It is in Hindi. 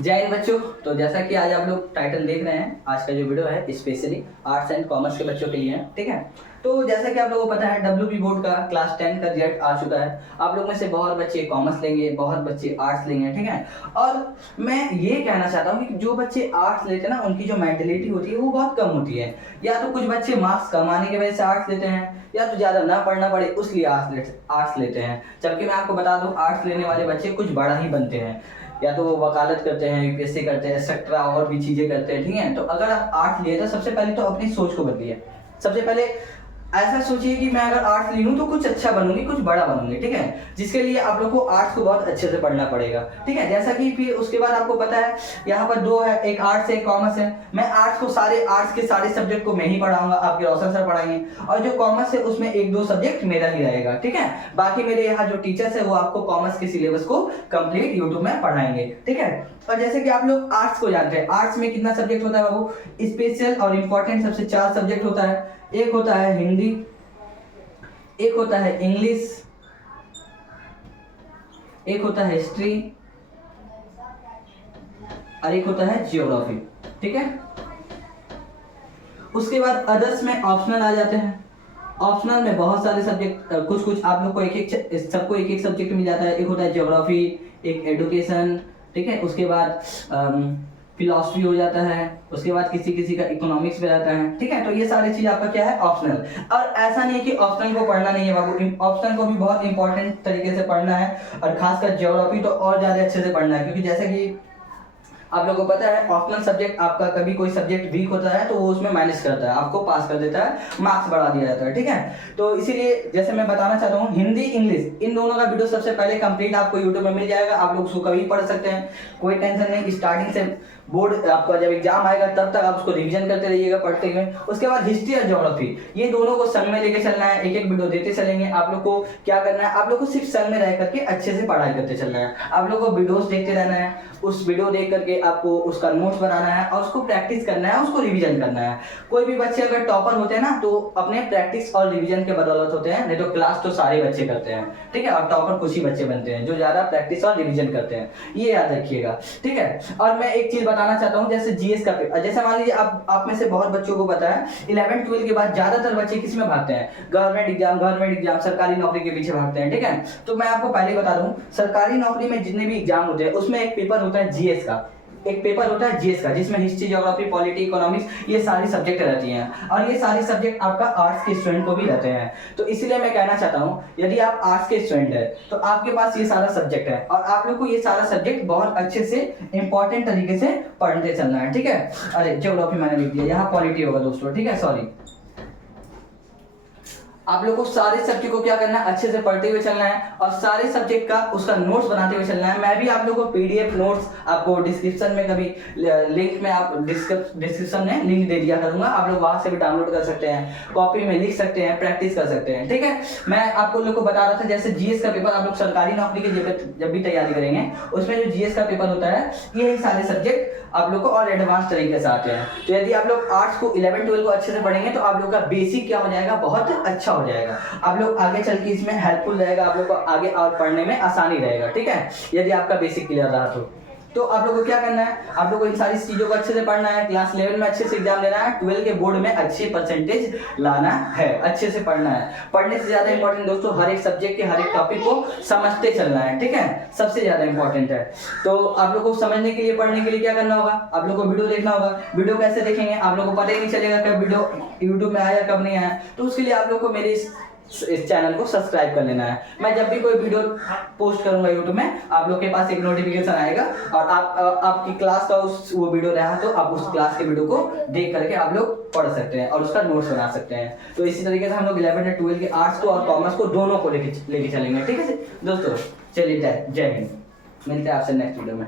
जय हिंद बच्चों। तो जैसा कि आज आप लोग टाइटल देख रहे हैं, आज का जो वीडियो है स्पेशली आर्ट्स एंड कॉमर्स के बच्चों के लिए है। ठीक है, तो जैसा कि आप लोगों को पता है डब्ल्यूबी बोर्ड का क्लास 10 का रिजल्ट आ चुका है। आप लोग में से बहुत बच्चे कॉमर्स लेंगे, बहुत बच्चे आर्ट्स लेंगे। ठीक है, और मैं ये कहना चाहता हूँ कि जो बच्चे आर्ट्स लेते हैं ना, उनकी जो मेंटलिटी होती है वो बहुत कम होती है। या तो कुछ बच्चे मार्क्स कमाने की वजह से आर्ट्स लेते हैं, या तो ज़्यादा ना पढ़ना पड़े उसलिए आर्ट्स लेते हैं। जबकि मैं आपको बता दूँ, आर्ट्स लेने वाले बच्चे कुछ बड़ा ही बनते हैं, या तो वो वकालत करते हैं, यूपीएससी करते हैं, एक्सेट्रा और भी चीज़ें करते हैं। ठीक है, तो अगर आप आर्ट्स लिए तो सबसे पहले तो अपनी सोच को बदलिए। सबसे पहले ऐसा सोचिए कि मैं अगर आर्ट्स ले लूँ तो कुछ अच्छा बनूंगी, कुछ बड़ा बनूंगी। ठीक है, जिसके लिए आप लोग को आर्ट्स को बहुत अच्छे से पढ़ना पड़ेगा। ठीक है, जैसा कि फिर उसके बाद आपको पता है यहाँ पर दो है, एक आर्ट्स है एक कॉमर्स है। मैं आर्ट्स के सारे सब्जेक्ट को मैं ही पढ़ाऊंगा, आपके रोशन सर पढ़ाएंगे, और जो कॉमर्स है उसमें एक दो सब्जेक्ट मेरा ही रहेगा। ठीक है, बाकी मेरे यहाँ जो टीचर्स है वो आपको कॉमर्स के सिलेबस को कंप्लीट यूट्यूब में पढ़ाएंगे। ठीक है, और जैसे कि आप लोग आर्ट्स को जानते हैं, आर्ट्स में कितना सब्जेक्ट होता है बाबू? स्पेशल और इंपॉर्टेंट सबसे 4 सब्जेक्ट होता है। एक होता है हिंदी, एक होता है इंग्लिश, एक होता है हिस्ट्री, और एक होता है जियोग्राफी। ठीक है, उसके बाद अदर्स में ऑप्शनल आ जाते हैं। ऑप्शनल में बहुत सारे सब्जेक्ट, कुछ कुछ आप लोग को सबको एक एक सब्जेक्ट मिल जाता है। एक होता है ज्योग्राफी, एक एडुकेशन। ठीक है, उसके बाद फिलॉसफी हो जाता है, उसके बाद किसी किसी का इकोनॉमिक्स में रहता है। ठीक है, तो ये सारी चीज आपका क्या है? ऑप्शनल। और ऐसा नहीं है कि ऑप्शनल को पढ़ना नहीं है बाबू, ऑप्शनल को भी बहुत इंपॉर्टेंट तरीके से पढ़ना है, और खासकर ज्योग्राफी तो और ज्यादा अच्छे से पढ़ना है। क्योंकि जैसे कि आप लोगों को पता है ऑप्शनल सब्जेक्ट, आपका कभी कोई सब्जेक्ट वीक होता है तो वो उसमें माइनस करता है, आपको पास कर देता है, मार्क्स बढ़ा दिया जाता है। ठीक है, तो इसीलिए जैसे मैं बताना चाहता हूँ, हिंदी इंग्लिश इन दोनों का वीडियो सबसे पहले कंप्लीट आपको यूट्यूब में मिल जाएगा। आप लोग उसको कभी पढ़ सकते हैं, कोई टेंशन नहीं। स्टार्टिंग से बोर्ड आपका जब एग्जाम आएगा तब तक आप उसको रिवीजन करते रहिएगा, पढ़ते हुए। उसके बाद हिस्ट्री और ज्योग्राफी, ये दोनों को संग में लेके चलना है, एक एक वीडियो देते चलेंगे। आप लोग को क्या करना है? आप लोग को सिर्फ संग में रह करके अच्छे से पढ़ाई करते चलना है। आप लोग को वीडियोस देखते रहना है, उस वीडियो देख करके आपको उसका नोट्स बनाना है, और उसको प्रैक्टिस करना है, उसको रिवीजन करना है। कोई भी बच्चे अगर टॉपर होते हैं ना, तो अपने प्रैक्टिस और रिवीजन के बदौलत होते हैं, नहीं तो क्लास तो सारे बच्चे करते हैं। ठीक है, और टॉपर कुछ ही बच्चे बनते हैं जो ज्यादा प्रैक्टिस और रिवीजन करते हैं, ये याद रखिएगा। ठीक है, और मैं एक चीज बताना चाहता हूँ, जैसे जीएस का पेपर, जैसे मान लीजिए आप में से बहुत बच्चों को पता है 11 12 के बाद ज्यादातर बच्चे किस में भागते हैं? गवर्नमेंट एग्जाम, सरकारी नौकरी के पीछे भागते हैं। ठीक है, तो मैं आपको पहले बता दूं, सरकारी नौकरी में जितने भी एग्जाम होते हैं उसमें एक पेपर होता है जीएस का, एक पेपर होता है जीएस का, जिसमें हिस्ट्री, ज्योग्राफी, पॉलिटी, इकोनॉमिक्स ये सारी सब्जेक्ट रहती हैं, और ये सारी सब्जेक्ट आपका आर्ट्स के स्टूडेंट को भी रहते हैं। तो इसीलिए मैं कहना चाहता हूँ, यदि आप आर्ट्स के स्टूडेंट है तो आपके पास ये सारा सब्जेक्ट है, और आप लोग को ये सारा सब्जेक्ट बहुत अच्छे से इंपॉर्टेंट तरीके से पढ़ते चलना है। ठीक है, अरे ज्योग्राफी मैंने लिख दिया, यहाँ पॉलिटी होगा दोस्तों। ठीक है, सॉरी। आप लोग को सारे सब्जेक्ट को क्या करना है? अच्छे से पढ़ते हुए चलना है, और सारे सब्जेक्ट का उसका नोट्स बनाते हुए चलना है। मैं भी आप लोगों को पीडीएफ नोट्स आपको डिस्क्रिप्शन में कभी लिंक में आप डिस्क्रिप्शन में लिंक दे दिया करूंगा, आप लोग वहां से भी डाउनलोड कर सकते हैं, कॉपी में लिख सकते हैं, प्रैक्टिस कर सकते हैं। ठीक है, मैं आपको लोग को बता रहा था, जैसे जीएस का पेपर आप लोग सरकारी नौकरी की जब भी तैयारी करेंगे, उसमें जो जीएस का पेपर होता है, ये सारे सब्जेक्ट आप लोग को और एडवांस तरीके से आते हैं। तो यदि आप लोग आर्ट्स को 11 12 को अच्छे से पढ़ेंगे तो आप लोग का बेसिक क्या हो जाएगा? बहुत अच्छा हो जाएगा। आप लोग आगे चल के इसमें हेल्पफुल रहेगा, आप लोग को आगे और पढ़ने में आसानी रहेगा। ठीक है, यदि आपका बेसिक क्लियर रहा तो आप लोग को क्या करना है? आप लोग को इन सारी चीजों को अच्छे से पढ़ना है, क्लास 11 में अच्छे से एग्जाम देना है, 12 के बोर्ड में अच्छे परसेंटेज लाना है, अच्छे से पढ़ना है। पढ़ने से ज्यादा इंपॉर्टेंट दोस्तों, हर एक सब्जेक्ट के हर एक टॉपिक को समझते चलना है। ठीक है, सबसे ज्यादा इंपॉर्टेंट है। तो आप लोग को समझने के लिए, पढ़ने के लिए क्या करना होगा? आप लोग को वीडियो देखना होगा। वीडियो कैसे देखेंगे? आप लोग को पता ही नहीं चलेगा कब वीडियो यूट्यूब में आया कब नहीं आया। तो उसके लिए आप लोग को मेरे इस चैनल को सब्सक्राइब कर लेना है। मैं जब भी कोई वीडियो पोस्ट करूंगा यूट्यूब में, आप लोग के पास एक नोटिफिकेशन आएगा, और आपकी क्लास का वो वीडियो रहा तो आप उस क्लास के वीडियो को देख करके आप लोग पढ़ सकते हैं और उसका नोट्स बना सकते हैं। तो इसी तरीके से हम लोग 11 और 12 के आर्ट्स को और कॉमर्स को दोनों को लेके चलेंगे। ठीक है दोस्तों, चलिए जय हिंद, मिलते हैं आपसे नेक्स्ट वीडियो में।